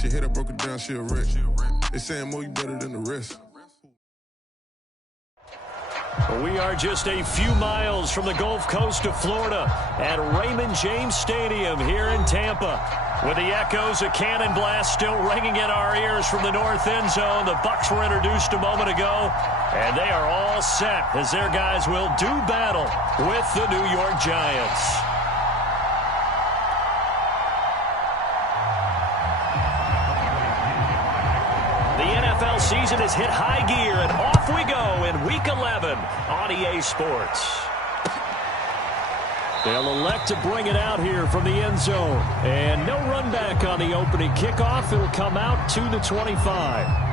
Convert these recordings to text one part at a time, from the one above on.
She hit her, broke it down, she a wreck. They saying, Mo, you better than the rest. We are just a few miles from the Gulf Coast of Florida at Raymond James Stadium here in Tampa. With the echoes of cannon blast still ringing in our ears from the north end zone, the Bucs were introduced a moment ago, and they are all set as their guys will do battle with the New York Giants. NFL season has hit high gear, and off we go in Week 11 on EA Sports. They'll elect to bring it out here from the end zone. And no run back on the opening kickoff. It'll come out to the 25.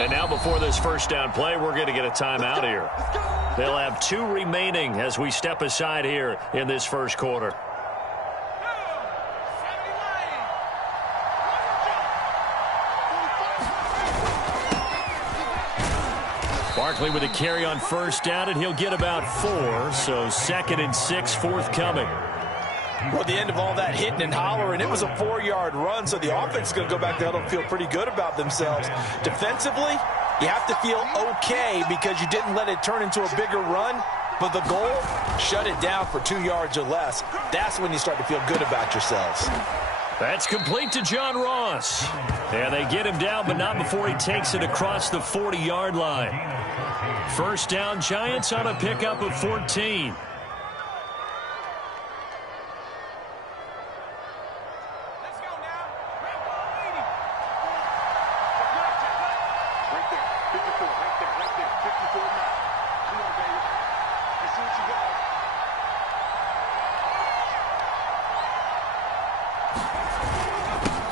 And now before this first down play, we're going to get a timeout here. They'll have 2 remaining as we step aside here in this first quarter. Barkley with a carry on first down, and he'll get about 4. So 2nd and 6 forthcoming. Well, at the end of all that hitting and hollering, it was a 4-yard run, so the offense is going to go back to huddle and feel pretty good about themselves. Defensively, you have to feel okay because you didn't let it turn into a bigger run, but the goal, shut it down for 2 yards or less. That's when you start to feel good about yourselves. That's complete to John Ross. And they get him down, but not before he takes it across the 40-yard line. First down, Giants on a pickup of 14.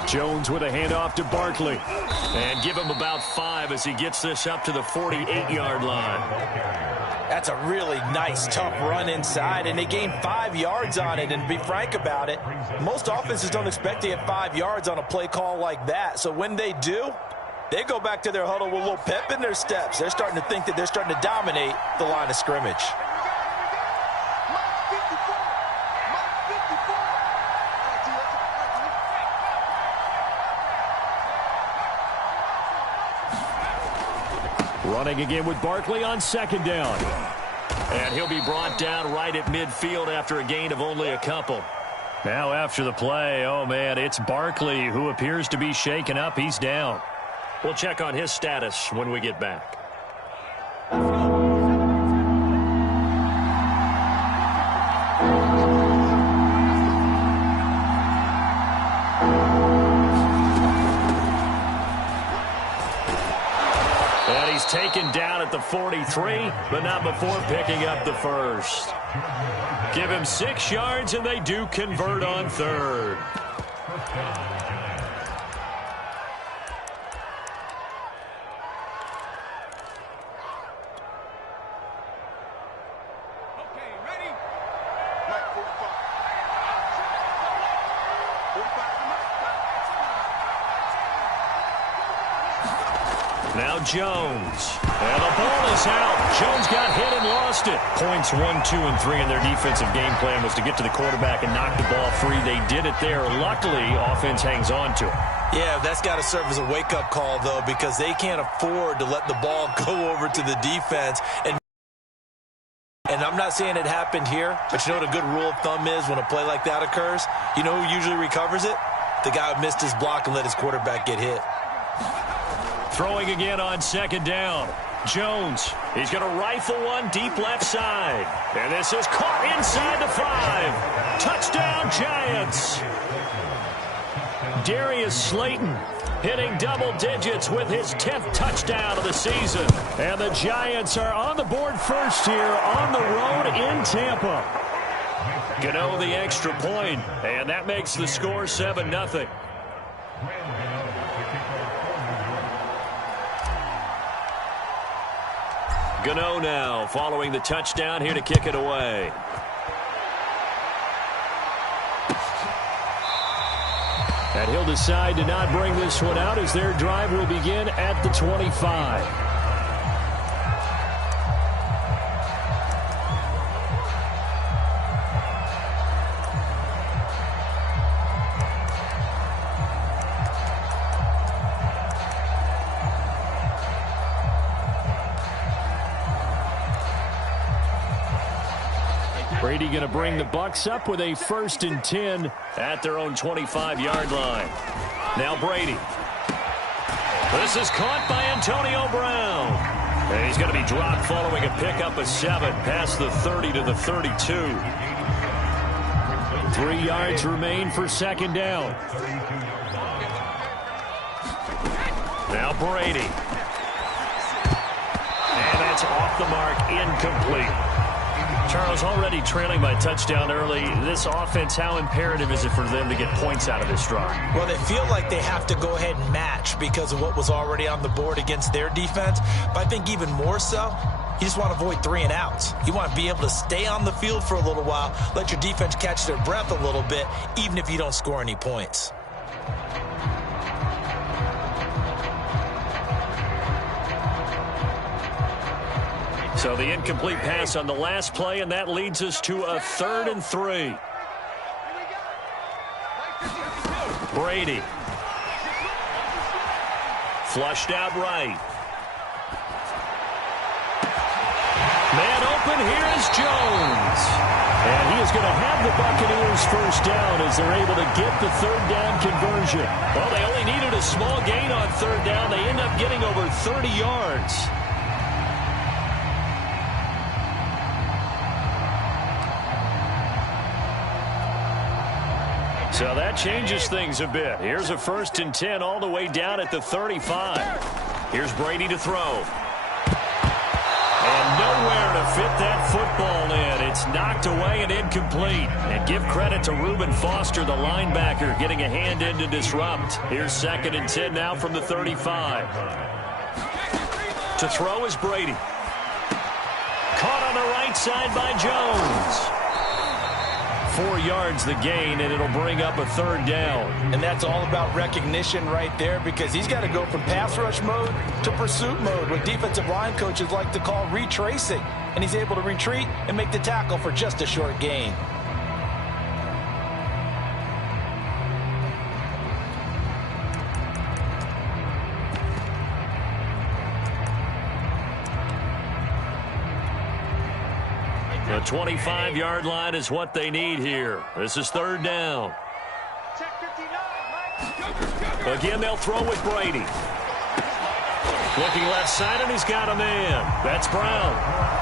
Jones with a handoff to Barkley. And give him about 5 as he gets this up to the 48-yard line. That's a really nice, tough run inside, and they gained 5 yards on it. And to be frank about it, most offenses don't expect to get 5 yards on a play call like that. So when they do, they go back to their huddle with a little pep in their steps. They're starting to think that they're starting to dominate the line of scrimmage. Running again with Barkley on second down. And he'll be brought down right at midfield after a gain of only a couple. Now after the play, oh man, it's Barkley who appears to be shaken up. He's down. We'll check on his status when we get back. Taken down at the 43, but not before picking up the first. Give him 6 yards, and they do convert on third. Now Jones. And the ball is out. Jones got hit and lost it. Points 1, 2, and 3 in their defensive game plan was to get to the quarterback and knock the ball free. They did it there. Luckily, offense hangs on to it. Yeah, that's got to serve as a wake-up call, though, because they can't afford to let the ball go over to the defense. And I'm not saying it happened here, but you know what a good rule of thumb is when a play like that occurs? You know who usually recovers it? The guy who missed his block and let his quarterback get hit. Throwing again on second down. Jones, he's going to rifle one deep left side. And this is caught inside the 5. Touchdown, Giants. Darius Slayton hitting double digits with his 10th touchdown of the season. And the Giants are on the board first here on the road in Tampa. Gano the extra point, and that makes the score 7-0. Gano now following the touchdown here to kick it away. And he'll decide to not bring this one out as their drive will begin at the 25. Brady going to bring the Bucs up with a 1st and 10 at their own 25-yard line. Now Brady. This is caught by Antonio Brown. And he's going to be dropped following a pickup of 7 past the 30 to the 32. 3 yards remain for 2nd down. Now Brady. And that's off the mark, incomplete. Charles, already trailing by touchdown early. This offense, how imperative is it for them to get points out of this drive? Well, they feel like they have to go ahead and match because of what was already on the board against their defense. But I think even more so, you just want to avoid 3 and outs. You want to be able to stay on the field for a little while, let your defense catch their breath a little bit, even if you don't score any points. So the incomplete pass on the last play, and that leads us to a 3rd and 3. Brady. Flushed out right. Man open, here is Jones. And he is going to have the Buccaneers 1st down as they're able to get the 3rd down conversion. Well, they only needed a small gain on 3rd down. They end up getting over 30 yards. So that changes things a bit. Here's a 1st and 10 all the way down at the 35. Here's Brady to throw. And nowhere to fit that football in. It's knocked away and incomplete. And give credit to Reuben Foster, the linebacker, getting a hand in to disrupt. Here's 2nd and 10 now from the 35. To throw is Brady. Caught on the right side by Jones. 4 yards the gain, and it'll bring up a 3rd down. And that's all about recognition right there because he's got to go from pass rush mode to pursuit mode, what defensive line coaches like to call retracing. And he's able to retreat and make the tackle for just a short gain. The 25-yard line is what they need here. This is 3rd down. Again, they'll throw with Brady. Looking left side, and he's got a man. That's Brown.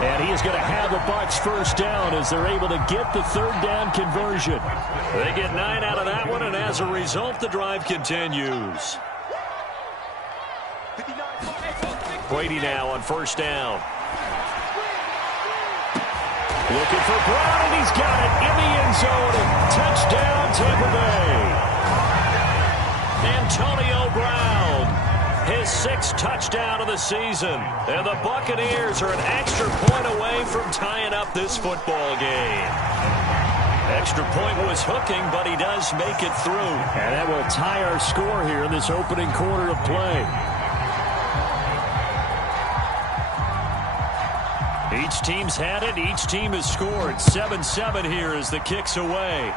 And he is going to have the Bucs 1st down as they're able to get the 3rd down conversion. They get 9 out of that one, and as a result, the drive continues. Brady now on 1st down. Looking for Brown, and he's got it in the end zone. Touchdown, Tampa Bay. Antonio Brown, his 6th touchdown of the season. And the Buccaneers are an extra point away from tying up this football game. Extra point was hooking, but he does make it through. And that will tie our score here in this opening quarter of play. Each team's had it. Each team has scored. 7-7 here as the kick's away.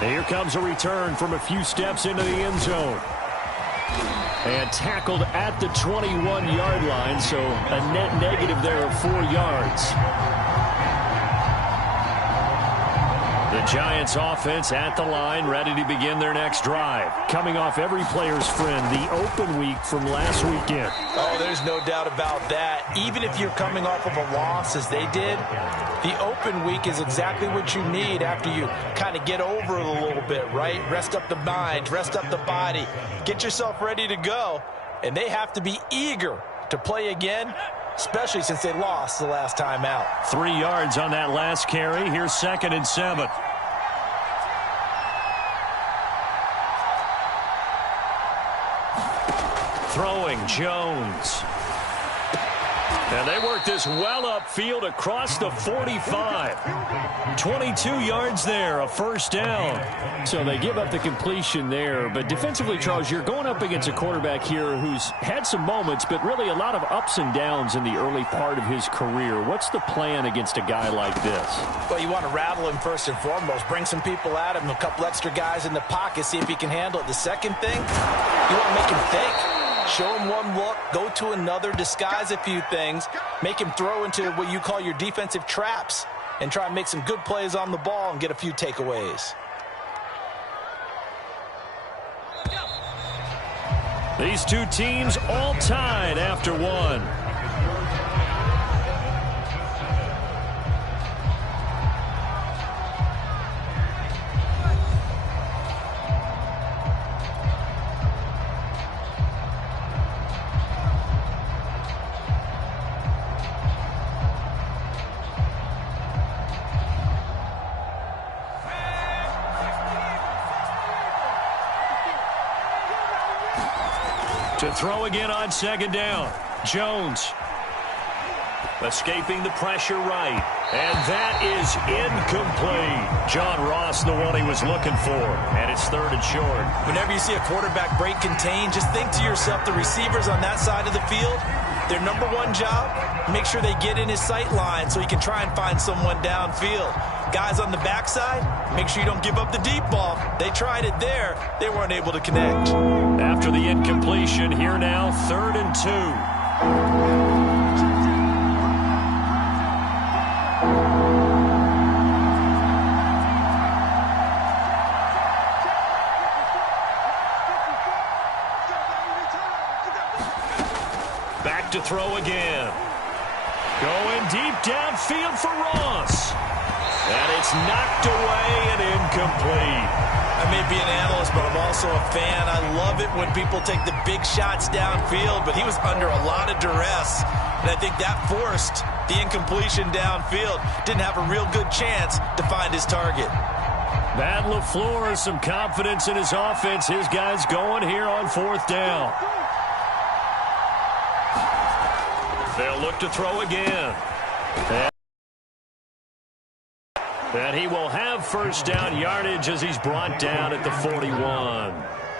And here comes a return from a few steps into the end zone. And tackled at the 21-yard line, so a net negative there of 4 yards. The Giants offense at the line, ready to begin their next drive. Coming off every player's friend, the open week from last weekend. Oh, there's no doubt about that. Even if you're coming off of a loss as they did, the open week is exactly what you need after you kind of get over it a little bit, right? Rest up the mind, rest up the body, get yourself ready to go. And they have to be eager to play again, especially since they lost the last time out. 3 yards on that last carry. Here's 2nd and 7. Throwing Jones. And they work this well upfield across the 45. 22 yards there, a first down. So they give up the completion there. But defensively, Charles, you're going up against a quarterback here who's had some moments, but really a lot of ups and downs in the early part of his career. What's the plan against a guy like this? Well, you want to rattle him first and foremost. Bring some people at him, a couple extra guys in the pocket, see if he can handle it. The second thing, you want to make him think. Show him one look, go to another, disguise a few things, make him throw into what you call your defensive traps, and try and make some good plays on the ball and get a few takeaways. These two teams all tied after one. To throw again on second down. Jones escaping the pressure right. And that is incomplete. John Ross, the one he was looking for. And it's third and short. Whenever you see a quarterback break contain, just think to yourself, the receivers on that side of the field, their number one job, make sure they get in his sight line so he can try and find someone downfield. Guys on the backside, make sure you don't give up the deep ball. They tried it there. They weren't able to connect. After the incompletion, here now, 3rd and 2. Back to throw again. Going deep downfield for Ross. And it's knocked away and incomplete. I may be an analyst, but I'm also a fan. I love it when people take the big shots downfield, but he was under a lot of duress. And I think that forced the incompletion downfield. Didn't have a real good chance to find his target. Matt LaFleur, some confidence in his offense. His guys going here on 4th down. They'll look to throw again. And he will have first down yardage as he's brought down at the 41.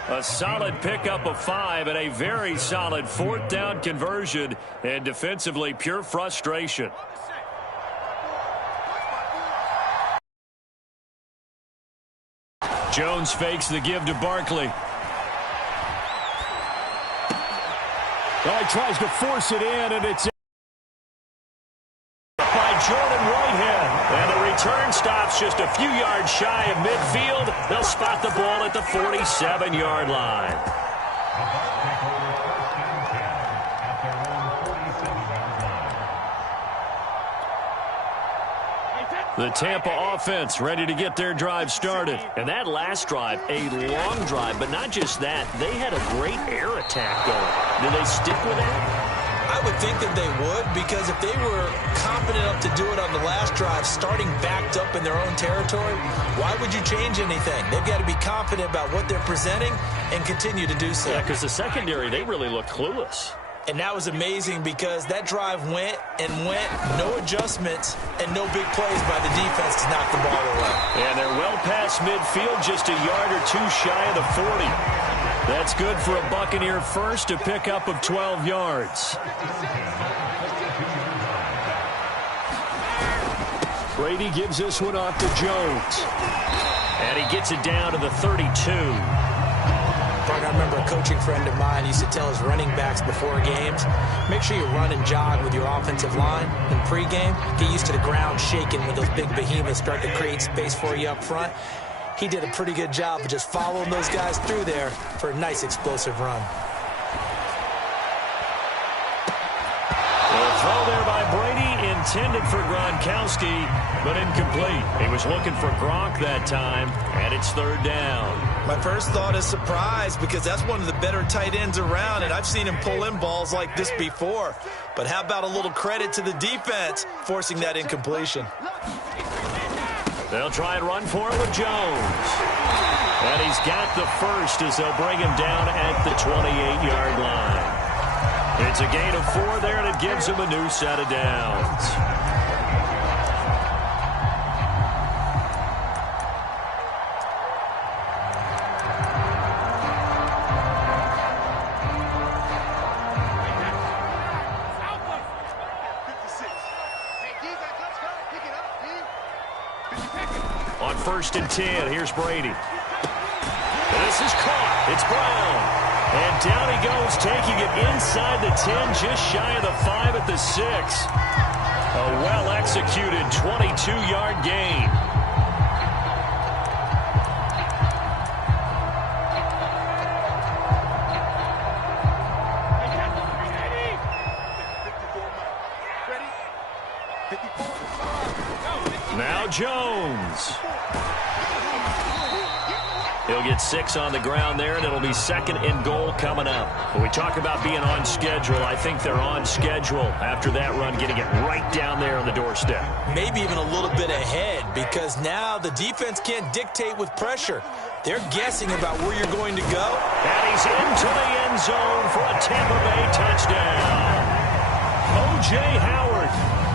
A solid pickup of 5 and a very solid 4th down conversion. And defensively, pure frustration. Jones fakes the give to Barkley. Well, he tries to force it in, and it's by Jordan Whitehead. And the return stops just a few yards shy of midfield. They'll spot the ball at the 47-yard line. The Tampa offense ready to get their drive started. And that last drive, a long drive, but not just that. They had a great air attack going. Do they stick with that? I would think that they would, because if they were confident enough to do it on the last drive, starting backed up in their own territory, why would you change anything? They've got to be confident about what they're presenting and continue to do so. Yeah, because the secondary, they really looked clueless. And that was amazing because that drive went and went, no adjustments and no big plays by the defense to knock the ball away. And they're well past midfield, just a yard or two shy of the 40. That's good for a Buccaneer first, a pickup of 12 yards. Brady gives this one off to Jones. And he gets it down to the 32. I remember a coaching friend of mine used to tell his running backs before games, make sure you run and jog with your offensive line in pregame. Get used to the ground shaking when those big behemoths start to create space for you up front. He did a pretty good job of just following those guys through there for a nice explosive run. A throw there by Brady, intended for Gronkowski, but incomplete. He was looking for Gronk that time, and it's 3rd down. My first thought is surprise, because that's one of the better tight ends around, and I've seen him pull in balls like this before. But how about a little credit to the defense forcing that incompletion? They'll try and run for it with Jones. And he's got the first as they'll bring him down at the 28-yard line. It's a gain of 4 there, and it gives him a new set of downs. On 1st and 10, here's Brady. This is caught. It's Brown. And down he goes, taking it inside the 10, just shy of the 5 at the 6. A well-executed 22-yard gain. Now Jones. He'll get 6 on the ground there, and it'll be 2nd and goal coming up. When we talk about being on schedule, I think they're on schedule after that run, getting it right down there on the doorstep. Maybe even a little bit ahead, because now the defense can't dictate with pressure. They're guessing about where you're going to go. And he's into the end zone for a Tampa Bay touchdown. O.J. Howard,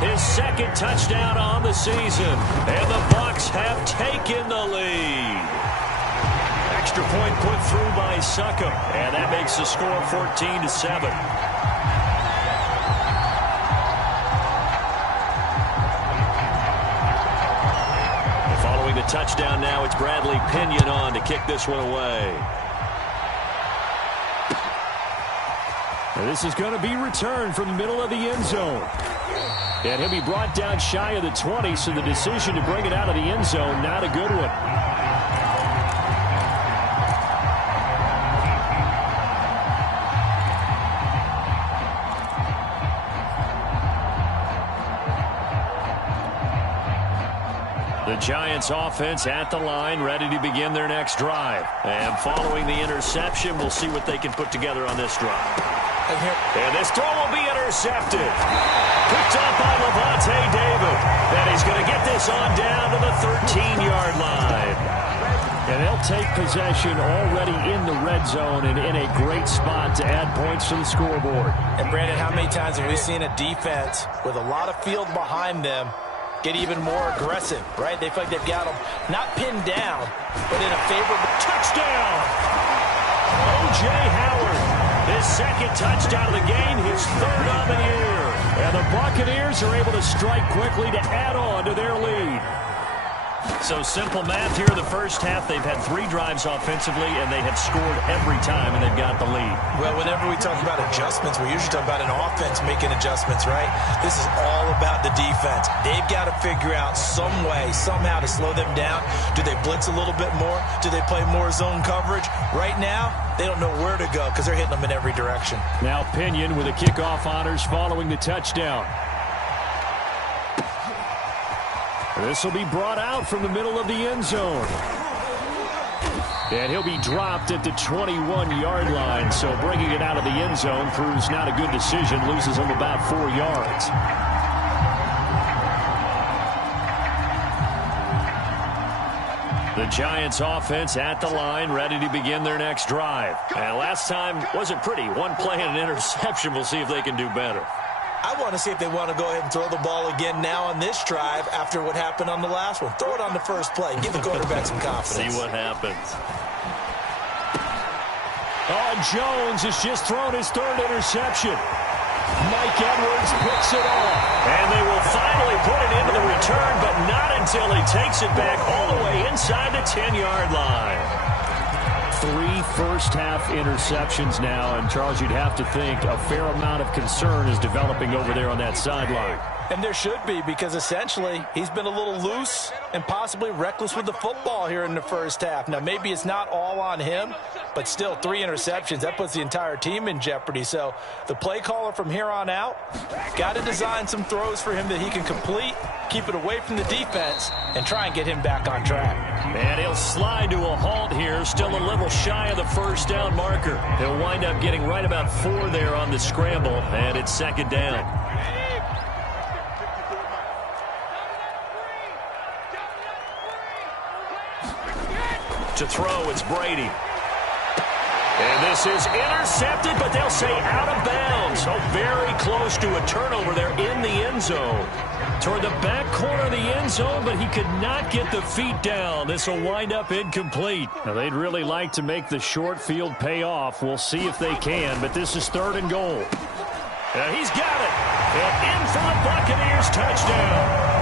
his 2nd touchdown on the season, and the Bucs have taken the lead. Extra point put through by Succop, and that makes the score 14-7. Following the touchdown now, it's Bradley Pinion on to kick this one away. And this is going to be returned from the middle of the end zone. And he'll be brought down shy of the 20, so the decision to bring it out of the end zone, not a good one. The Giants offense at the line, ready to begin their next drive. And following the interception, we'll see what they can put together on this drive. And this throw will be intercepted. Picked up by Levante David. And he's going to get this on down to the 13-yard line. And they'll take possession already in the red zone and in a great spot to add points to the scoreboard. And, Brandon, how many times have we seen a defense with a lot of field behind them get even more aggressive, right? They feel like they've got them not pinned down, but in a favorable touchdown. O.J. Howard, his 2nd touchdown of the game, his 3rd on the year. And the Buccaneers are able to strike quickly to add on to their lead. So simple math here in the first half. They've had 3 drives offensively, and they have scored every time, and they've got the lead. Well, whenever we talk about adjustments, we usually talk about an offense making adjustments, right? This is all about the defense. They've got to figure out some way, somehow to slow them down. Do they blitz a little bit more? Do they play more zone coverage? Right now, they don't know where to go because they're hitting them in every direction. Now Pinion with the kickoff honors following the touchdown. This will be brought out from the middle of the end zone. And he'll be dropped at the 21-yard line. So bringing it out of the end zone proves not a good decision. Loses him about 4 yards. The Giants offense at the line, ready to begin their next drive. And last time wasn't pretty. 1 play and an interception. We'll see if they can do better. I want to see if they want to go ahead and throw the ball again now on this drive after what happened on the last one. Throw it on the first play. Give the quarterback some confidence. See what happens. Oh, Jones has just thrown his 3rd interception. Mike Edwards picks it off. And they will finally put it into the return, but not until he takes it back all the way inside the 10-yard line. 3 first-half interceptions now, and Charles, you'd have to think a fair amount of concern is developing over there on that sideline. And there should be, because essentially he's been a little loose and possibly reckless with the football here in the first half. Now, maybe it's not all on him, but still 3 interceptions. That puts the entire team in jeopardy. So the play caller from here on out got to design some throws for him that he can complete, keep it away from the defense, and try and get him back on track. And he'll slide to a halt here, still a little shy of the first down marker. He'll wind up getting right about 4 there on the scramble, and it's 2nd down. To throw, it's Brady. And this is intercepted, but they'll say out of bounds. So very close to a turnover there in the end zone. Toward the back corner of the end zone, but he could not get the feet down. This will wind up incomplete. Now, they'd really like to make the short field pay off. We'll see if they can, but this is 3rd and goal. He's got it. And in for the Buccaneers touchdown.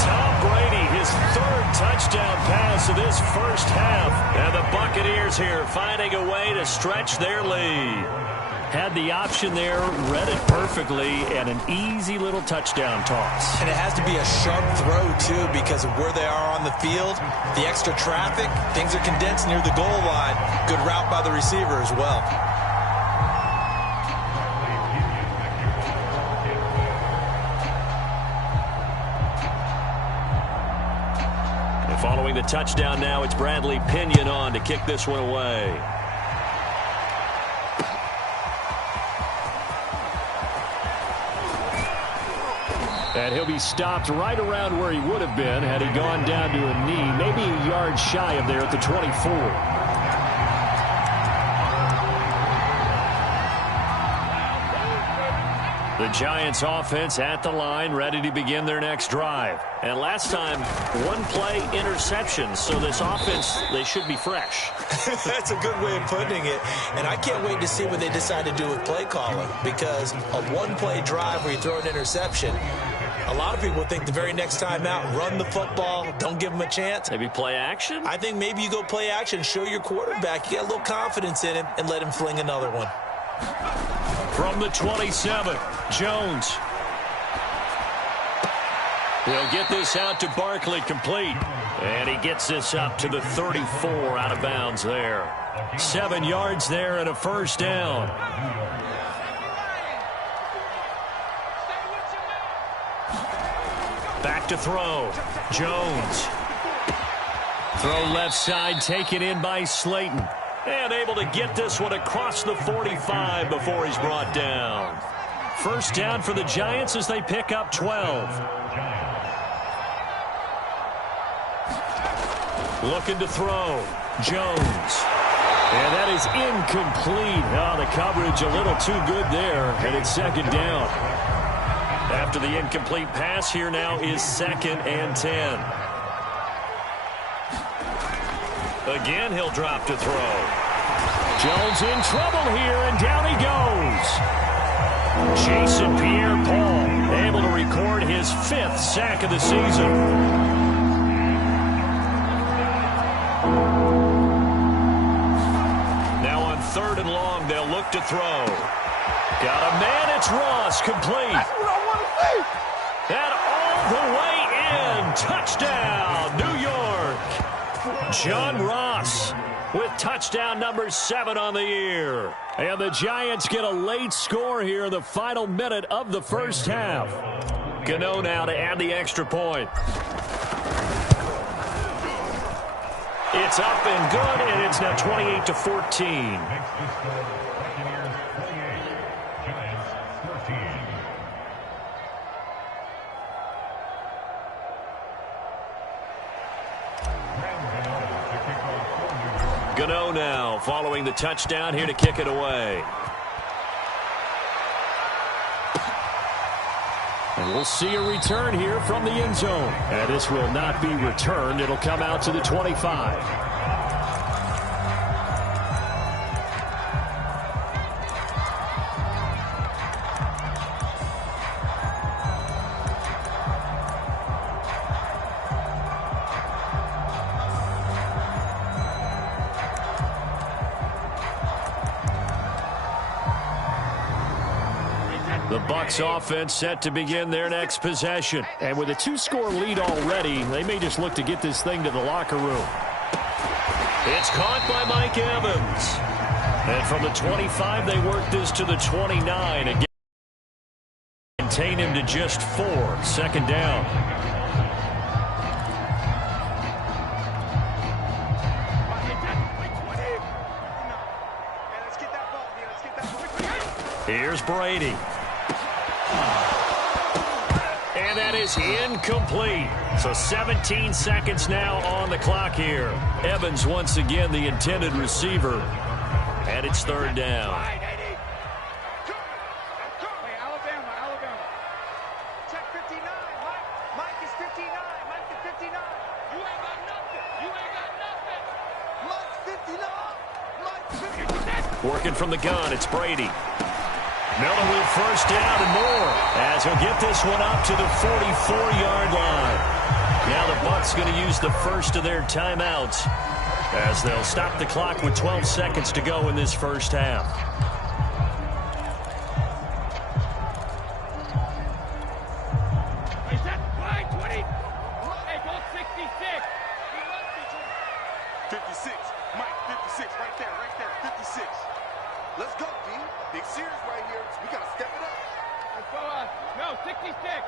Tom Brady, his 3rd touchdown pass of this first half. And the Buccaneers here finding a way to stretch their lead. Had the option there, read it perfectly, and an easy little touchdown toss. And it has to be a sharp throw, too, because of where they are on the field, the extra traffic, things are condensed near the goal line. Good route by the receiver as well. Following the touchdown now, it's Bradley Pinion on to kick this one away. And he'll be stopped right around where he would have been had he gone down to a knee, maybe a yard shy of there at the 24. The Giants offense at the line, ready to begin their next drive. And last time, 1-play interception, so this offense, they should be fresh. That's a good way of putting it. And I can't wait to see what they decide to do with play calling, because a 1-play drive where you throw an interception, a lot of people think the very next time out, run the football, don't give them a chance. Maybe play action? I think maybe you go play action, show your quarterback, you got a little confidence in him, and let him fling another one. From the 27, Jones. He'll get this out to Barkley, complete. And he gets this up to the 34, out of bounds there. 7 yards there and a first down. Back to throw. Jones. Throw left side, taken in by Slayton. And able to get this one across the 45 before he's brought down. First down for the Giants as they pick up 12. Looking to throw. Jones. And that is incomplete. Oh, the coverage a little too good there. And it's 2nd down. After the incomplete pass, here now is 2nd and 10. Again, he'll drop to throw. Jones in trouble here, and down he goes. Jason Pierre-Paul able to record his 5th sack of the season. Now on 3rd and long, they'll look to throw. Got a man, it's Ross, complete. That's what I want to see. And all the way in, touchdown, New York. John Ross with touchdown number 7 on the year. And the Giants get a late score here in the final minute of the first half. Gano now to add the extra point. It's up and good, and it's now 28-14. Gano now following the touchdown here to kick it away. And we'll see a return here from the end zone. And this will not be returned. It'll come out to the 25. The Bucs offense set to begin their next possession. And with a 2-score lead already, they may just look to get this thing to the locker room. It's caught by Mike Evans. And from the 25, they work this to the 29. Again, contain him to just 4. 2nd down. Here's Brady. And that is incomplete. So 17 seconds now on the clock here. Evans once again the intended receiver. And it's third down. Alabama. Check 59. Mike is 59. Mike is 59. You ain't got nothing. Mike's 59. Working from the gun, it's Brady. Miller with first down and more as he'll get this one up to the 44-yard line. Now the Bucs going to use the first of their timeouts as they'll stop the clock with 12 seconds to go in this first half. Is that 20? Hey, go 66. 56. Mike, 56. Right there. 56. Let's go, D. Big series right here. We got to step it up. Let's go, no, 66. Hey,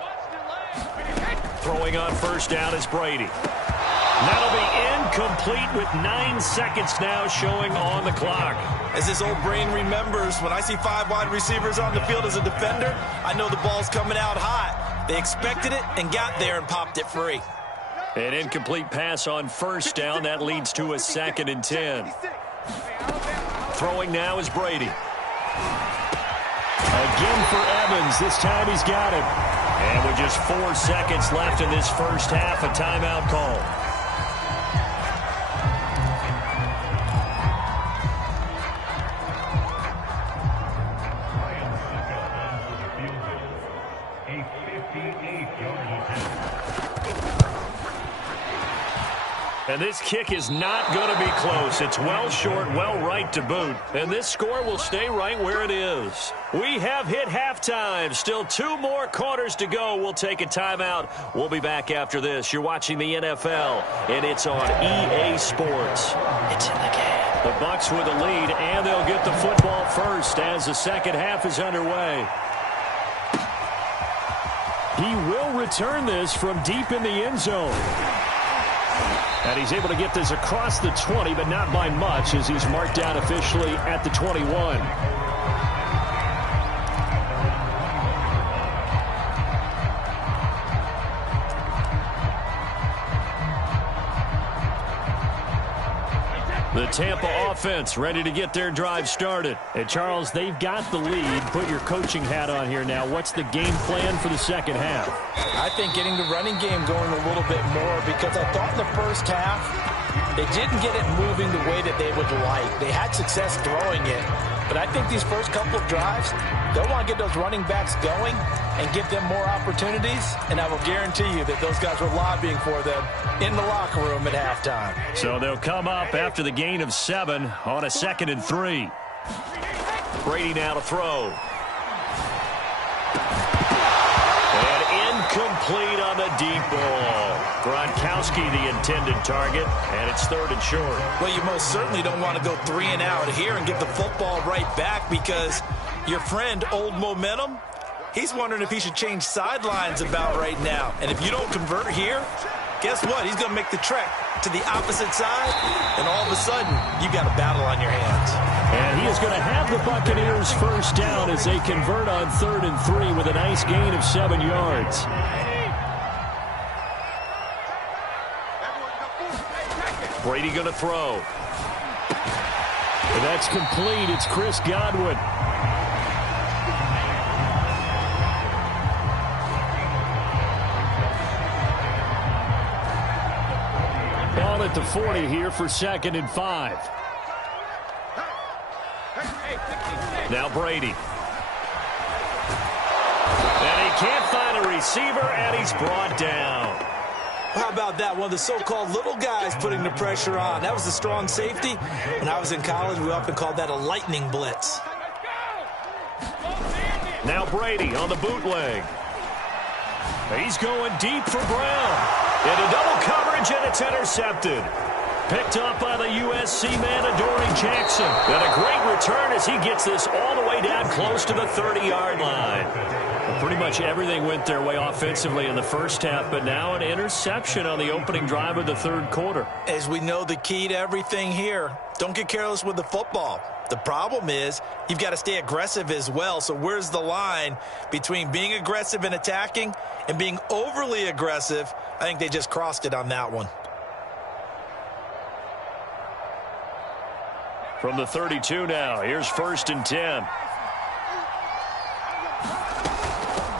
watch the line. Throwing on first down is Brady. That'll be incomplete with 9 seconds now showing on the clock. As this old brain remembers, when I see 5 wide receivers on the field as a defender, I know the ball's coming out hot. They expected it and got there and popped it free. An incomplete pass on first down. That leads to a 2nd and 10. Throwing now is Brady. Again for Evans. This time he's got it. And with just 4 seconds left in this first half, a timeout call. And this kick is not going to be close. It's well short, well right to boot. And this score will stay right where it is. We have hit halftime. Still 2 more quarters to go. We'll take a timeout. We'll be back after this. You're watching the NFL, and it's on EA Sports. It's in the game. The Bucs with a lead, and they'll get the football first as the second half is underway. He will return this from deep in the end zone. And he's able to get this across the 20, but not by much as he's marked down officially at the 21. The Tampa offense ready to get their drive started. And Charles, they've got the lead. Put your coaching hat on here now. What's the game plan for the second half? I think getting the running game going a little bit more, because I thought in the first half they didn't get it moving the way that they would like. They had success throwing it, but I think these first couple of drives, they'll want to get those running backs going and give them more opportunities, and I will guarantee you that those guys were lobbying for them in the locker room at halftime. So they'll come up after the gain of 7 on a 2nd and 3. Brady now to throw. And incomplete on the deep ball. Gronkowski the intended target, and it's 3rd and short. Well, you most certainly don't want to go 3 and out here and get the football right back, because your friend, Old Momentum, he's wondering if he should change sidelines about right now. And if you don't convert here, guess what? He's going to make the trek to the opposite side, and all of a sudden, you've got a battle on your hands. And he is going to have the Buccaneers first down as they convert on 3rd and 3 with a nice gain of 7 yards. Brady going to throw. And that's complete. It's Chris Godwin. Ball at the 40 here for 2nd and 5. Now Brady. And he can't find a receiver, and he's brought down. How about that? One of the so-called little guys putting the pressure on. That was a strong safety. When I was in college, we often called that a lightning blitz. Now Brady on the bootleg. He's going deep for Brown. Into double coverage, and it's intercepted. Picked up by the USC man, Adoree Jackson. And a great return as he gets this all the way down close to the 30-yard line. Well, pretty much everything went their way offensively in the first half, but now an interception on the opening drive of the 3rd quarter. As we know, the key to everything here, don't get careless with the football. The problem is you've got to stay aggressive as well. So where's the line between being aggressive and attacking and being overly aggressive? I think they just crossed it on that one. From the 32 now, here's 1st and 10.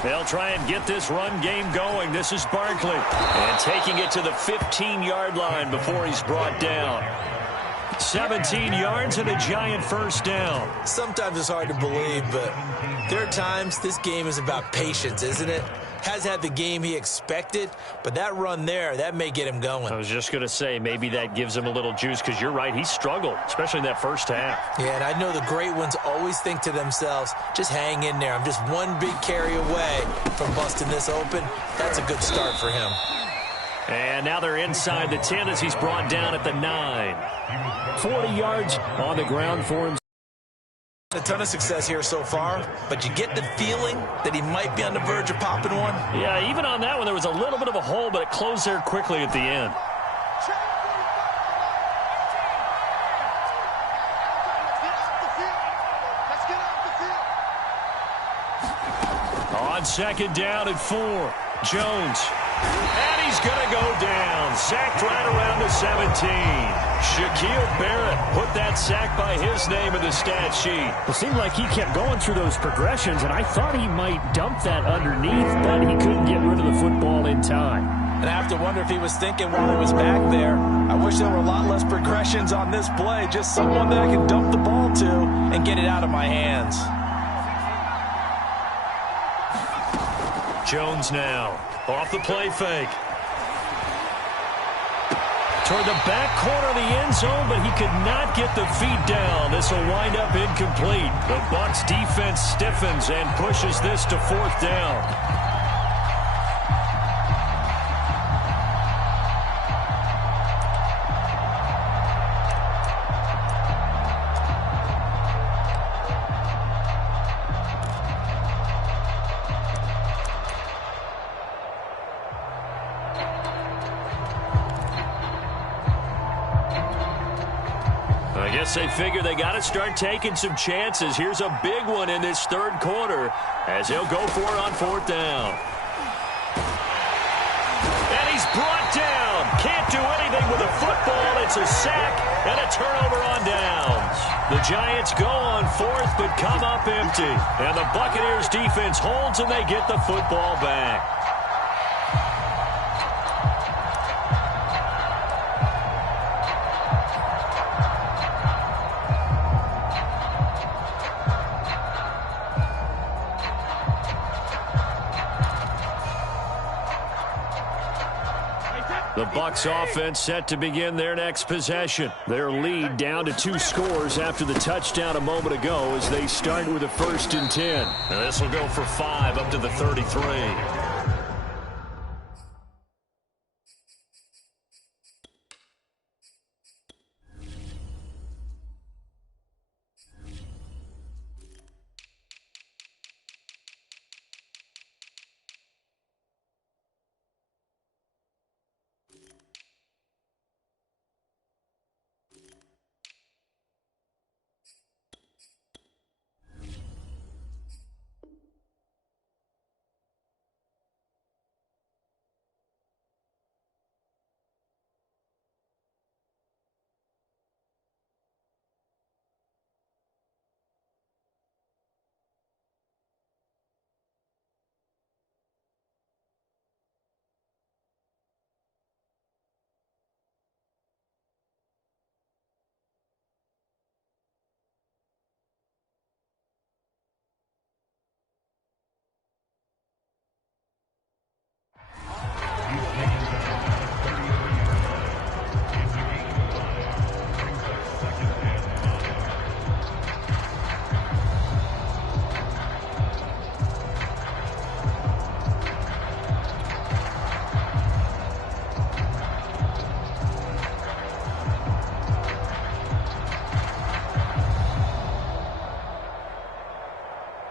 They'll try and get this run game going. This is Barkley. And taking it to the 15-yard line before he's brought down. 17 yards and a giant first down. Sometimes it's hard to believe, but there are times this game is about patience, isn't it? Has had the game he expected, but that run there, that may get him going. I was just going to say, maybe that gives him a little juice, because you're right, he struggled, especially in that first half. Yeah, and I know the great ones always think to themselves, just hang in there. I'm just one big carry away from busting this open. That's a good start for him. And now they're inside the 10 as he's brought down at the 9. 40 yards on the ground for him. A ton of success here so far, but you get the feeling that he might be on the verge of popping one. Yeah, even on that one, there was a little bit of a hole, but it closed there quickly at the end. On 2nd down at 4, Jones. And he's going to go down. Sacked right around the 17. Shaquille Barrett put that sack by his name in the stat sheet. It seemed like he kept going through those progressions, and I thought he might dump that underneath, but he couldn't get rid of the football in time. And I have to wonder if he was thinking while he was back there, I wish there were a lot less progressions on this play, just someone that I can dump the ball to and get it out of my hands. Jones now off the play fake. Toward the back corner of the end zone, but he could not get the feet down. This will wind up incomplete. The Bucs defense stiffens and pushes this to 4th down. I guess they figure they got to start taking some chances. Here's a big one in this 3rd quarter as he'll go for it on 4th down. And he's brought down. Can't do anything with a football. It's a sack and a turnover on downs. The Giants go on 4th but come up empty. And the Buccaneers defense holds and they get the football back. The Bucs offense set to begin their next possession. Their lead down to 2 scores after the touchdown a moment ago as they start with a 1st and 10. And this will go for 5 up to the 33.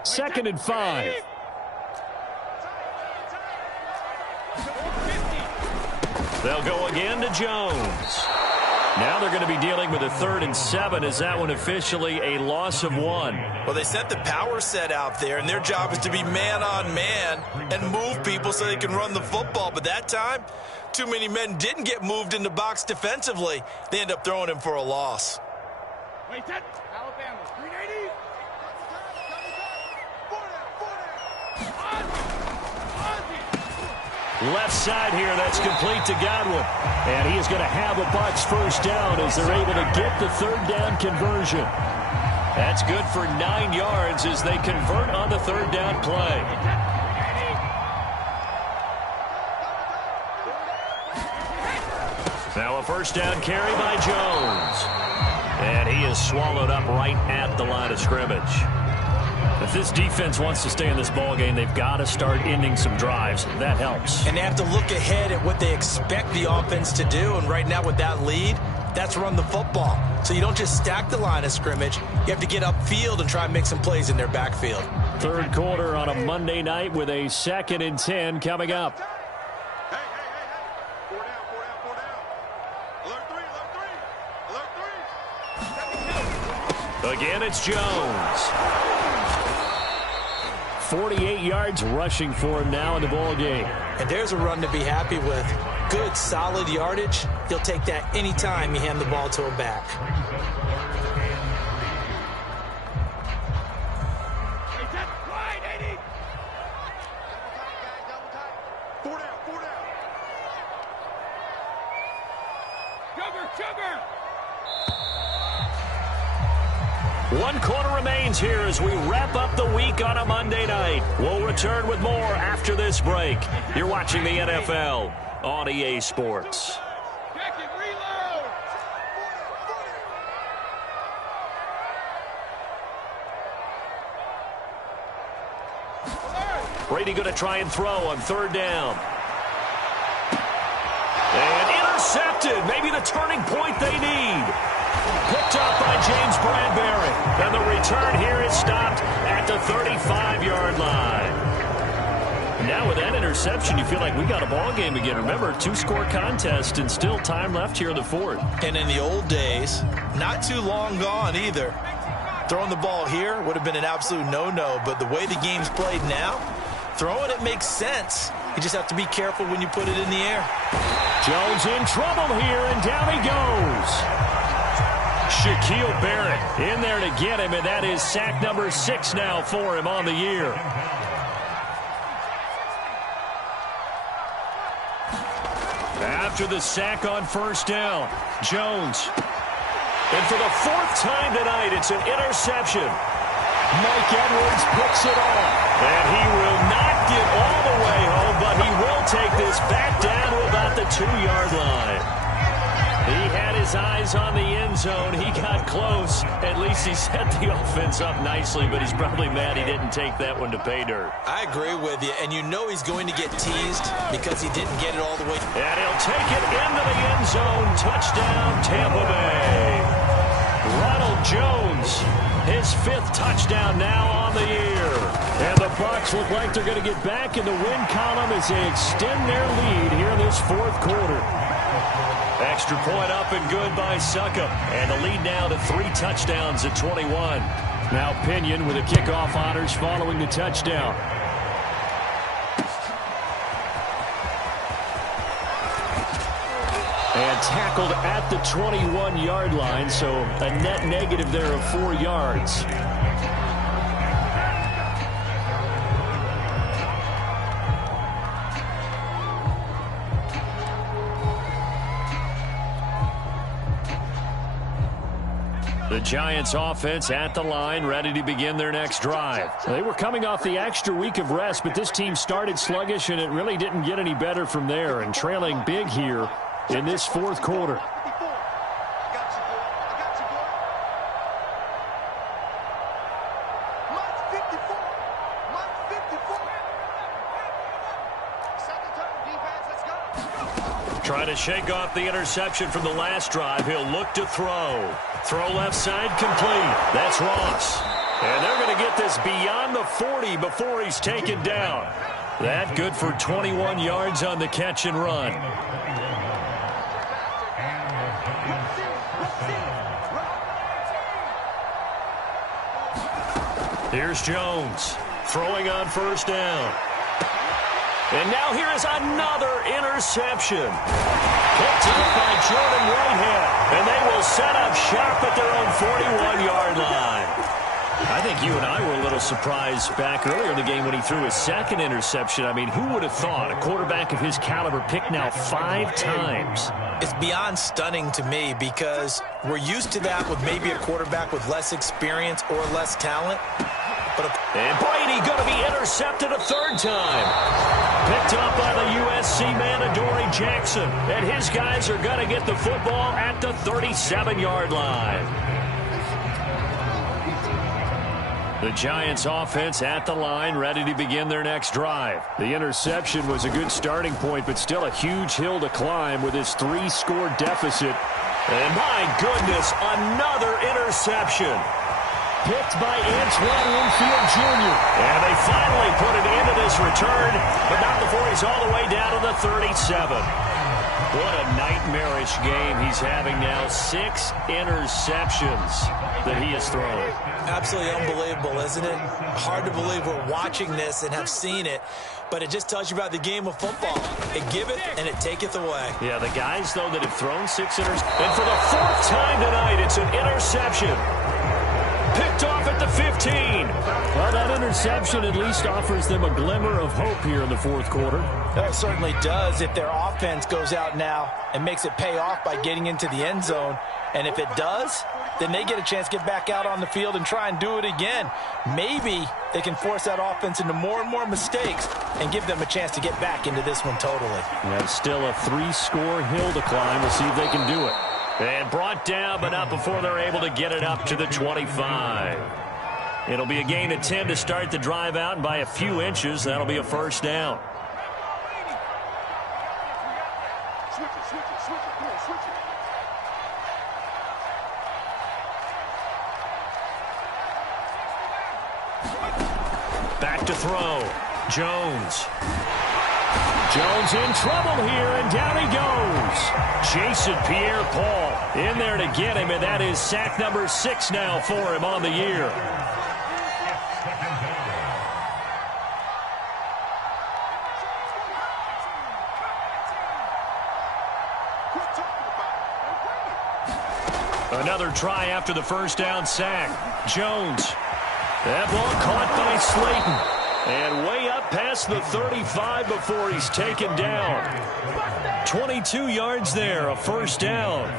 Second and 5. They'll go again to Jones. Now they're going to be dealing with a 3rd and 7. Is that one officially a loss of 1? Well, they set the power set out there, and their job is to be man-on-man and move people so they can run the football. But that time, too many men didn't get moved in the box defensively. They end up throwing him for a loss. Wait, that Alabama. 380. Left side here, that's complete to Godwin. And he is going to have a Bucs first down as they're able to get the third down conversion. That's good for 9 yards as they convert on the third down play. Now a first down carry by Jones. And he is swallowed up right at the line of scrimmage. If this defense wants to stay in this ballgame, they've got to start ending some drives. That helps. And they have to look ahead at what they expect the offense to do. And right now with that lead, that's run the football. So you don't just stack the line of scrimmage. You have to get upfield and try and make some plays in their backfield. Third quarter on a Monday night with a 2nd and 10 coming up. Hey. 4 down. Alert three. Again, it's Jones. 48 yards rushing for him now in the ball game. And there's a run to be happy with. Good, solid yardage. He'll take that anytime you hand the ball to a back. Sugar. 1 quarter remains here as we wrap up the week on a Monday night. We'll return with more after this break. You're watching the NFL on EA Sports. Brady going to try and throw on third down. And intercepted. Maybe the turning point they need. Picked up by James Bradbury. And the return here is stopped at the 35-yard line. Now with that interception, you feel like we got a ball game again. Remember, 2-score contest and still time left here in the fourth. And in the old days, not too long gone either. Throwing the ball here would have been an absolute no-no. But the way the game's played now, throwing it makes sense. You just have to be careful when you put it in the air. Jones in trouble here, and down he goes. Shaquille Barrett in there to get him, and that is sack number 6 now for him on the year. After the sack on first down, Jones. And for the 4th time tonight, it's an interception. Mike Edwards picks it off. And he will not get all the way home, but he will take this back down to about the 2-yard line. He had his eyes on the end zone. He got close. At least he set the offense up nicely, but he's probably mad he didn't take that one to pay dirt. I agree with you, and you know he's going to get teased because he didn't get it all the way. And he'll take it into the end zone. Touchdown, Tampa Bay. Ronald Jones, his 5th touchdown now on the year. And the Bucs look like they're going to get back in the win column as they extend their lead here in this 4th quarter. Extra point up and good by Succop. And the lead now to 3 touchdowns at 21. Now Pinion with the kickoff honors following the touchdown. And tackled at the 21-yard line, so a net negative there of 4 yards. The Giants offense at the line, ready to begin their next drive. They were coming off the extra week of rest, but this team started sluggish, and it really didn't get any better from there, and trailing big here in this 4th quarter. Trying to shake off the interception from the last drive. He'll look to throw. Throw left side complete. That's Ross. And they're going to get this beyond the 40 before he's taken down. That good for 21 yards on the catch and run. Here's Jones throwing on first down. And now here is another interception. Picked up by Jordan Whitehead. And they will set up shop at their own 41-yard line. I think you and I were a little surprised back earlier in the game when he threw his second interception. I mean, who would have thought a quarterback of his caliber picked now 5 times? It's beyond stunning to me because we're used to that with maybe a quarterback with less experience or less talent. And Brady going to be intercepted a 3rd time. Picked up by the USC man, Adoree Jackson. And his guys are going to get the football at the 37-yard line. The Giants offense at the line, ready to begin their next drive. The interception was a good starting point, but still a huge hill to climb with his 3-score deficit. And my goodness, another interception. Picked by Antoine Winfield Jr. And they finally put an end to this return, but not before he's all the way down to the 37. What a nightmarish game he's having now. 6 interceptions that he has thrown. Absolutely unbelievable, isn't it? Hard to believe we're watching this and have seen it, but it just tells you about the game of football. It giveth and it taketh away. Yeah, the guys, though, that have thrown 6 interceptions. And for the 4th time tonight, it's an interception. Picked off at the 15. Well, that interception at least offers them a glimmer of hope here in the 4th quarter. That certainly does if their offense goes out now and makes it pay off by getting into the end zone. And if it does, then they get a chance to get back out on the field and try and do it again. Maybe they can force that offense into more and more mistakes and give them a chance to get back into this one totally. Yeah, still a 3-score hill to climb. We'll see if they can do it. And brought down, but not before they're able to get it up to the 25. It'll be a gain of 10 to start the drive out, and by a few inches, that'll be a 1st down. Back to throw. Jones. Jones in trouble here, and down he goes. Jason Pierre-Paul in there to get him, and that is sack number 6 now for him on the year. Another try after the 1st down sack. Jones. That ball caught by Slayton. And way up past the 35 before he's taken down. 22 yards there, a 1st down.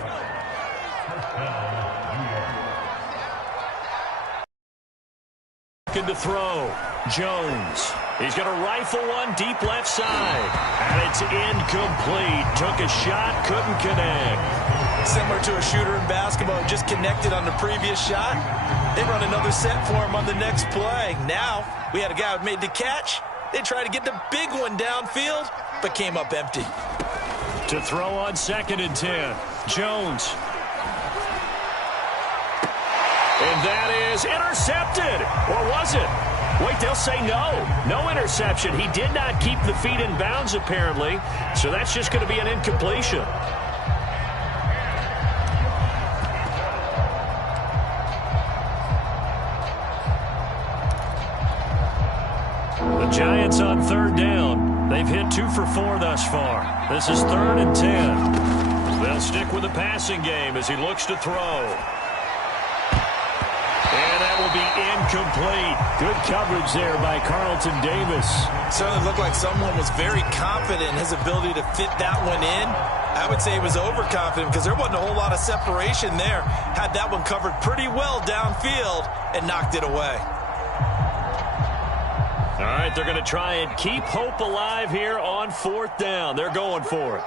To throw. Jones. He's going to rifle one deep left side. And it's incomplete. Took a shot, couldn't connect. Similar to a shooter in basketball, just connected on the previous shot. They run another set for him on the next play. Now, we had a guy who made the catch. They tried to get the big one downfield, but came up empty. To throw on 2nd and 10. Jones. And that is intercepted. Or was it? Wait, they'll say no. No interception. He did not keep the feet in bounds, apparently. So that's just going to be an incompletion. Giants on 3rd down. They've hit 2 for 4 thus far. This is 3rd and 10. They'll stick with the passing game as he looks to throw. And that will be incomplete. Good coverage there by Carlton Davis. Certainly looked like someone was very confident in his ability to fit that one in. I would say he was overconfident because there wasn't a whole lot of separation there. Had that one covered pretty well downfield and knocked it away. All right, they're going to try and keep hope alive here on 4th down. They're going for it.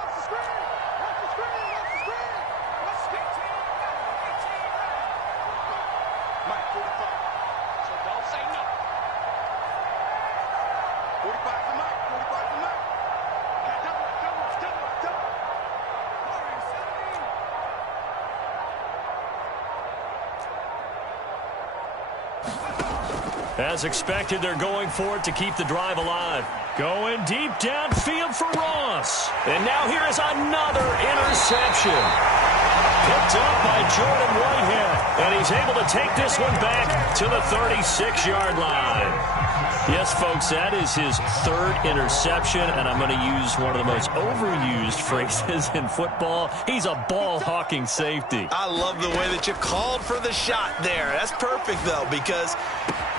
As expected, they're going for it to keep the drive alive. Going deep downfield for Ross. And now here is another interception. Picked up by Jordan Whitehead. And he's able to take this one back to the 36-yard line. Yes, folks, that is his third interception, and I'm going to use one of the most overused phrases in football. He's a ball-hawking safety. I love the way that you called for the shot there. That's perfect, though, because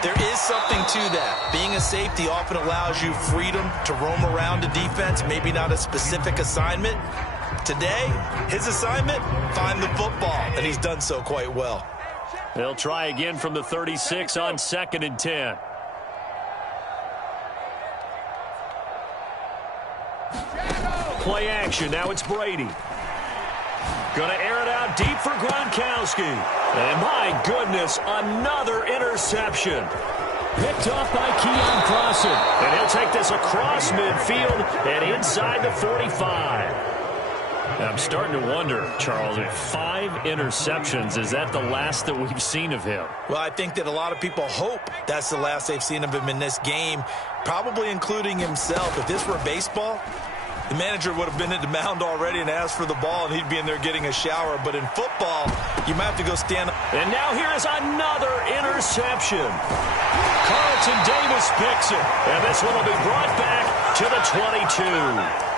there is something to that. Being a safety often allows you freedom to roam around a defense, maybe not a specific assignment. Today, his assignment, find the football, and he's done so quite well. They'll try again from the 36 on 2nd and 10. Play action. Now it's Brady. Going to air it out deep for Gronkowski. And my goodness, another interception. Picked off by Keon Crossan. And he'll take this across midfield and inside the 45. I'm starting to wonder, Charles, 5 interceptions, is that the last that we've seen of him? Well, I think that a lot of people hope that's the last they've seen of him in this game, probably including himself. If this were baseball, the manager would have been at the mound already and asked for the ball, and he'd be in there getting a shower. But in football, you might have to go stand up. And now here is another interception. Carlton Davis picks it, and this one will be brought back to the 22.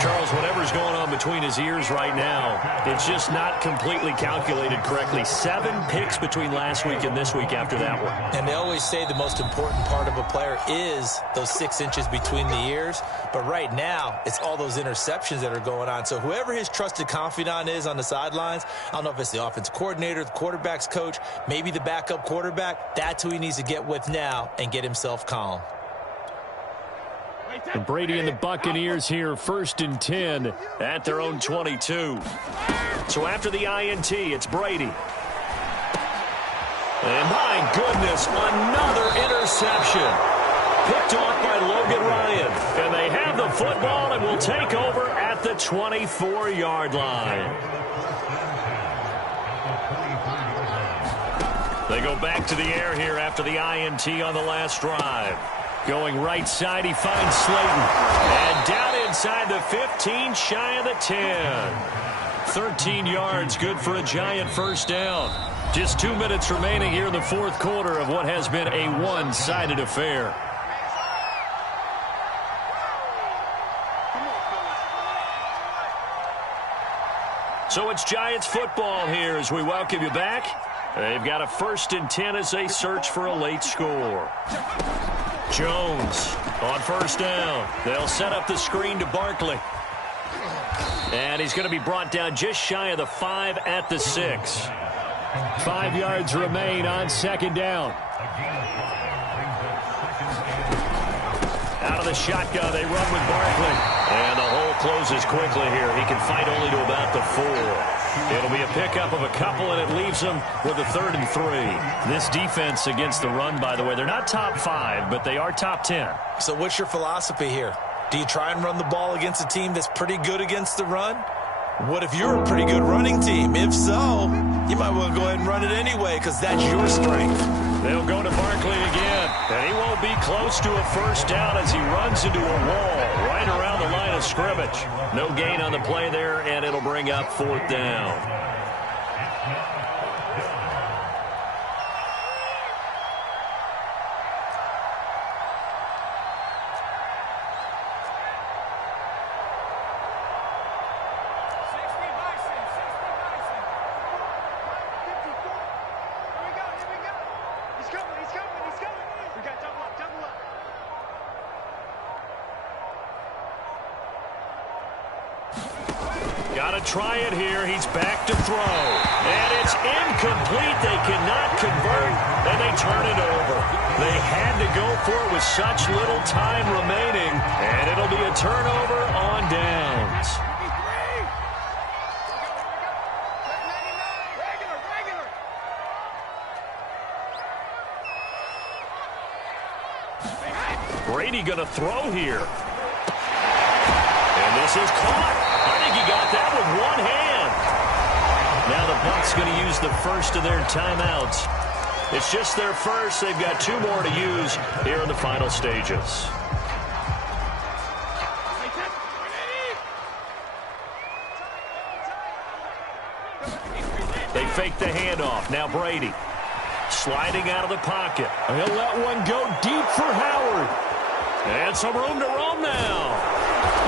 Charles, whatever's going on between his ears right now, it's just not completely calculated correctly. 7 picks between last week and this week after that one. And they always say the most important part of a player is those 6 inches between the ears. But right now, it's all those interceptions that are going on. So whoever his trusted confidant is on the sidelines, I don't know if it's the offense coordinator, the quarterback's coach, maybe the backup quarterback, that's who he needs to get with now and get himself calm. And Brady and the Buccaneers here, 1st and 10 at their own 22. So after the INT, it's Brady. And my goodness, another interception. Picked off by Logan Ryan. And they have the football and will take over at the 24-yard line. They go back to the air here after the INT on the last drive. Going right side, he finds Slayton. And down inside the 15, shy of the 10. 13 yards, good for a giant first down. Just 2 minutes remaining here in the 4th quarter of what has been a one-sided affair. So it's Giants football here as we welcome you back. They've got a 1st and 10 as they search for a late score. Jones on 1st down. They'll set up the screen to Barkley. And he's going to be brought down just shy of the 5 at the 6. 5 yards remain on 2nd down. Out of the shotgun, they run with Barkley. And the hole closes quickly here. He can fight only to about the 4. It'll be a pickup of a couple, and it leaves them with a 3rd and 3. This defense against the run, by the way, they're not top 5, but they are top 10. So what's your philosophy here? Do you try and run the ball against a team that's pretty good against the run? What if you're a pretty good running team? If so, you might want to go ahead and run it anyway because that's your strength. They'll go to Barkley again, and he won't be close to a 1st down as he runs into a wall right around the line of scrimmage. No gain on the play there, and it'll bring up 4th down. Got to try it here. He's back to throw. And it's incomplete. They cannot convert, and they turn it over. They had to go for it with such little time remaining, and it'll be a turnover on downs. Brady going to throw here. And this is caught. I think he got that with one hand. Now the Bucs going to use the first of their timeouts. It's just their first. They've got 2 more to use here in the final stages. fake the handoff. Now Brady sliding out of the pocket. He'll let one go deep for Howard. And some room to roam now.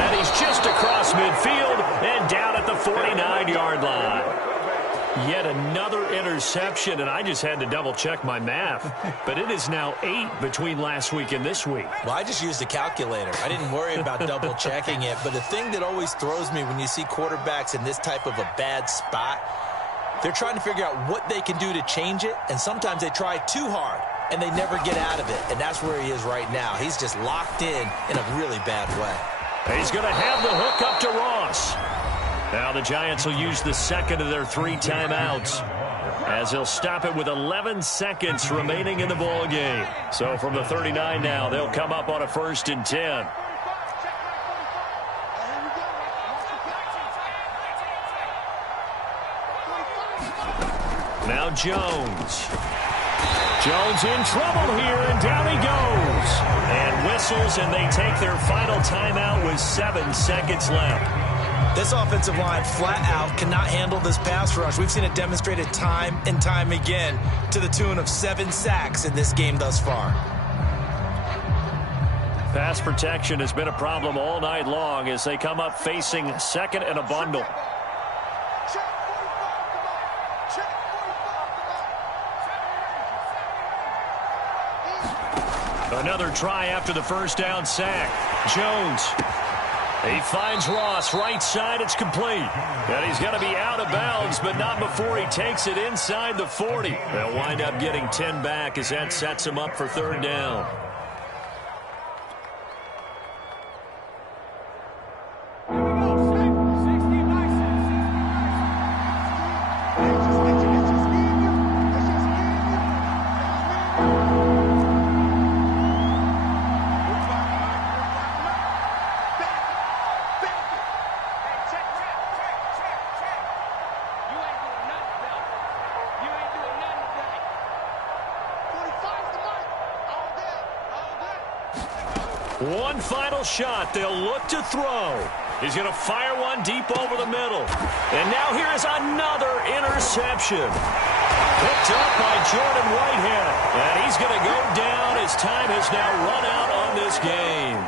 And he's just across midfield and down at the 49-yard line. Yet another interception, and I just had to double-check my math. But it is now 8 between last week and this week. Well, I just used a calculator. I didn't worry about double-checking it. But the thing that always throws me when you see quarterbacks in this type of a bad spot, they're trying to figure out what they can do to change it, and sometimes they try too hard, and they never get out of it. And that's where he is right now. He's just locked in a really bad way. He's going to have the hook up to Ross. Now the Giants will use the second of their 3 timeouts as they'll stop it with 11 seconds remaining in the ball game. So from the 39 now, they'll come up on a 1st and 10. Now Jones. Jones in trouble here, and down he goes. And whistles, and they take their final timeout with 7 seconds left. This offensive line flat out cannot handle this pass rush. We've seen it demonstrated time and time again to the tune of 7 sacks in this game thus far. Pass protection has been a problem all night long as they come up facing second and a bundle. Another try after the first down sack. Jones. He finds Ross right side. It's complete. And he's going to be out of bounds, but not before he takes it inside the 40. They'll wind up getting 10 back as that sets him up for 3rd down. One final shot. They'll look to throw. He's going to fire one deep over the middle. And now here is another interception. Picked up by Jordan Whitehead. And he's going to go down. His time has now run out on this game.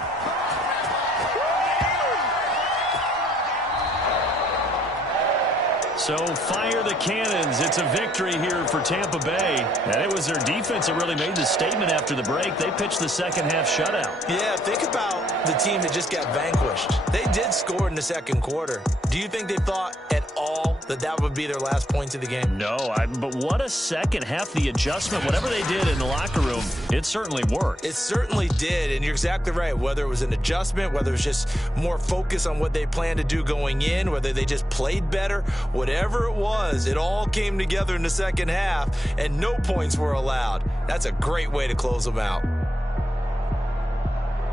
So fire the cannons. It's a victory here for Tampa Bay. And it was their defense that really made the statement after the break. They pitched the second half shutout. Yeah, think about the team that just got vanquished. They did score in the second quarter. Do you think they thought at all that that would be their last points of the game? No, but what a second half. The adjustment, whatever they did in the locker room, it certainly worked. It certainly did, and you're exactly right. Whether it was an adjustment, whether it was just more focus on what they planned to do going in, whether they just played better, whatever it was, it all came together in the second half, and no points were allowed. That's a great way to close them out.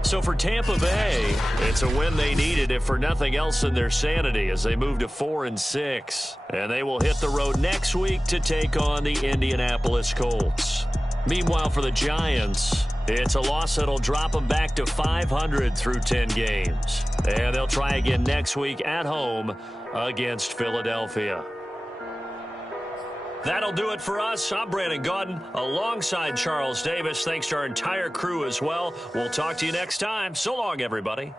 So for Tampa Bay, it's a win they needed, if for nothing else than their sanity, as they move to 4-6. And they will hit the road next week to take on the Indianapolis Colts. Meanwhile, for the Giants, it's a loss that'll drop them back to 500 through 10 games. And they'll try again next week at home against Philadelphia. That'll do it for us. I'm Brandon Gaudin alongside Charles Davis. Thanks to our entire crew as well. We'll talk to you next time. So long, everybody.